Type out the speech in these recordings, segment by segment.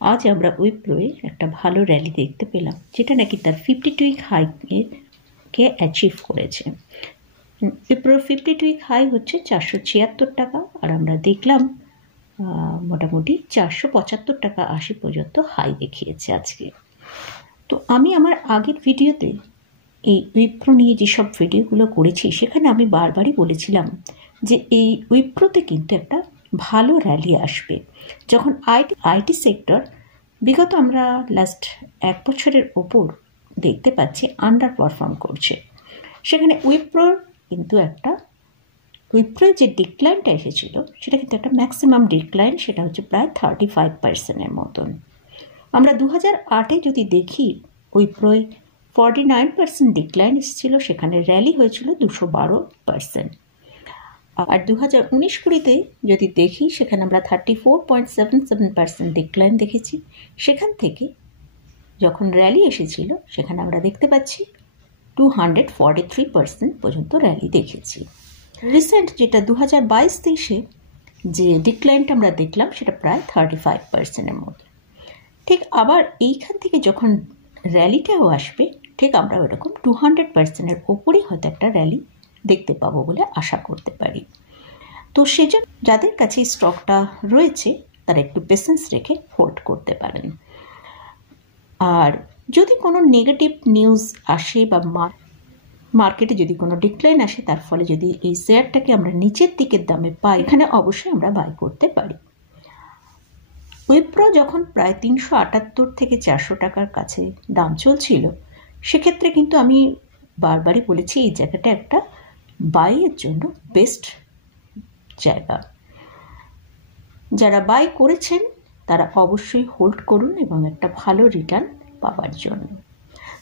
আজ আমরা উইপ্রোয়ে একটা ভালো র্যালি দেখতে পেলাম, যেটা নাকি তার 52 উইক হাইকে অ্যাচিভ করেছে। উইপ্রোর 52 উইক হাই হচ্ছে 476 টাকা, আর আমরা দেখলাম মোটামুটি 475 টাকা 80 পর্যন্ত হাই দেখিয়েছে আজকে। তো আমি আমার আগের ভিডিওতে এই উইপ্রো নিয়ে যেসব ভিডিওগুলো করেছি, সেখানে আমি বারবারই বলেছিলাম যে এই উইপ্রোতে কিন্তু একটা ভালো র্যালি আসবে, যখন আইটি সেক্টর বিগত আমরা লাস্ট 1 বছরের ওপর দেখতে পাচ্ছি আন্ডার পারফর্ম করছে। সেখানে উইপ্রোর কিন্তু উইপ্রোর যে ডিক্লাইনটা এসেছিল সেটা কিন্তু একটা ম্যাক্সিমাম ডিক্লাইন, সেটা হচ্ছে প্রায় 35%-এর মতন। আমরা 2008-এ যদি দেখি উইপ্রোয় 49% ডিক্লাইন এসেছিল, সেখানে র্যালি হয়েছিল 212%। আর 2019-20-তে যদি দেখি সেখানে আমরা 34.77% ডিক্লাইন দেখেছি। সেখান থেকে যখন র্যালি এসেছিল সেখানে আমরা দেখতে পাচ্ছি 243% পর্যন্ত র্যালি দেখেছি। রিসেন্ট যেটা 2022-23-এ যে ডিক্লাইনটা আমরা দেখলাম সেটা প্রায় 35%-এর মতো। ঠিক আবার এইখান থেকে যখন র্যালিটাও আসবে, ঠিক আমরা ওরকম 200%-এর ওপরেই হয়তো একটা র্যালি দেখতে পাবো বলে আশা করতে পারি। তো সেজন্য যাদের কাছে স্টকটা রয়েছে তারা একটু পেশেন্স রেখে হোল্ড করতে পারেন। আর যদি কোনো নেগেটিভ নিউজ আসে বা মার্কেটে যদি কোনো ডিক্লাইন আসে, তার ফলে যদি এই শেয়ারটাকে আমরা নিচের দিকের দামে পাই, এখানে অবশ্যই আমরা বাই করতে পারি। উইপ্রো যখন প্রায় 378 থেকে 400 টাকার কাছে দাম চলছিল, সেক্ষেত্রে কিন্তু আমি বারবারই বলেছি এই জায়গাটা একটা বাইয়ের জন্য বেস্ট জায়গা। যারা বাই করেছেন তারা অবশ্যই হোল্ড করুন এবং একটা ভালো রিটার্ন পাওয়ার জন্য।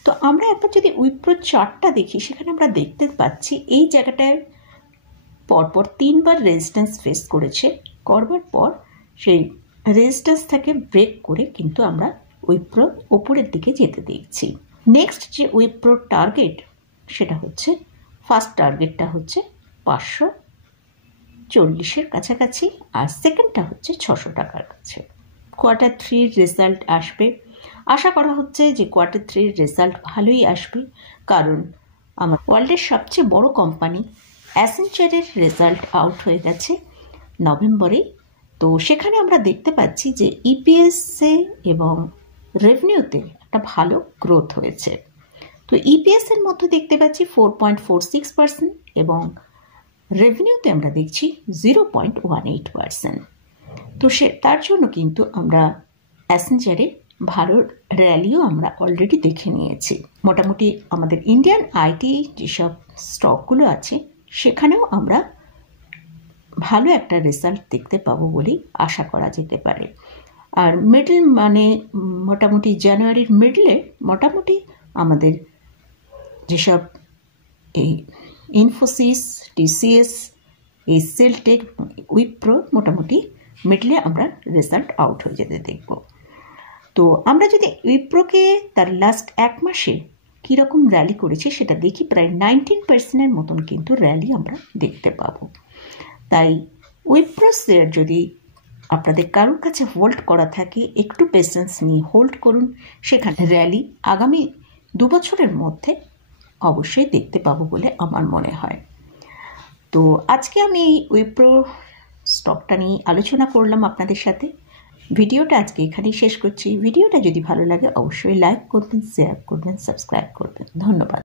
তো আমরা একবার যদি উইপ্রো চার্টটা দেখি, সেখানে আমরা দেখতে পাচ্ছি এই জায়গাটায় পরপর 3বার রেজিস্ট্যান্স ফেস করেছে, করবার পর সেই রেজিস্ট্যান্স থেকে ব্রেক করে কিন্তু আমরা উইপ্রো ওপরের দিকে যেতে দেখছি। নেক্সট যে উইপ্রোর টার্গেট, সেটা হচ্ছে ফার্স্ট টার্গেটটা হচ্ছে 540-এর কাছাকাছি, আর সেকেন্ডটা হচ্ছে 600 টাকার কাছে। Q3 রেজাল্ট আসবে, আশা করা হচ্ছে যে Q3 রেজাল্ট ভালোই আসবে, কারণ আমার ওয়ার্ল্ডের সবচেয়ে বড় কোম্পানি অ্যাসেঞ্চারের রেজাল্ট আউট হয়ে গেছে নভেম্বরে। তো সেখানে আমরা দেখতে পাচ্ছি যে ইপিএসে এবং রেভিনিউতে একটা ভালো গ্রোথ হয়েছে। তো ইপিএসের মধ্যে দেখতে পাচ্ছি 4.46% এবং রেভিনিউতে আমরা দেখছি 0.18%। তো তার জন্য কিন্তু আমরা অ্যাসেঞ্চারে ভালো র্যালিও আমরা অলরেডি দেখে নিয়েছি। মোটামুটি আমাদের ইন্ডিয়ান আইটি যেসব স্টকগুলো আছে সেখানেও আমরা ভালো একটা রেজাল্ট দেখতে পাবো বলেই আশা করা যেতে পারে। আর মোটামুটি জানুয়ারির মিডলে মোটামুটি আমাদের যেসব এই ইনফোসিস, টিসিএস, এই সেলটেক, উইপ্রো মোটামুটি মিডলে আমরা রেজাল্ট আউট হয়ে যেতে দেখব। তো আমরা যদি উইপ্রোকে তার লাস্ট 1 মাসে কীরকম র্যালি করেছে সেটা দেখি, প্রায় 19%-এর মতন কিন্তু র্যালি আমরা দেখতে পাবো। তাই উইপ্রো শেয়ার যদি আপনাদের কারোর কাছে হোল্ড করা থাকে, একটু পেশেন্স নিয়ে হোল্ড করুন, সেখানে র্যালি আগামী 2 বছরের মধ্যে অবশ্যই দেখতে পাবো বলে আমার মনে হয়। তো আজকে আমি এই উইপ্রো স্টকটা নিয়ে আলোচনা করলাম আপনাদের সাথে। ভিডিওটা আজকে এখানেই শেষ করছি। ভিডিওটা যদি ভালো লাগে অবশ্যই লাইক করবেন, শেয়ার করবেন, সাবস্ক্রাইব করবেন। ধন্যবাদ।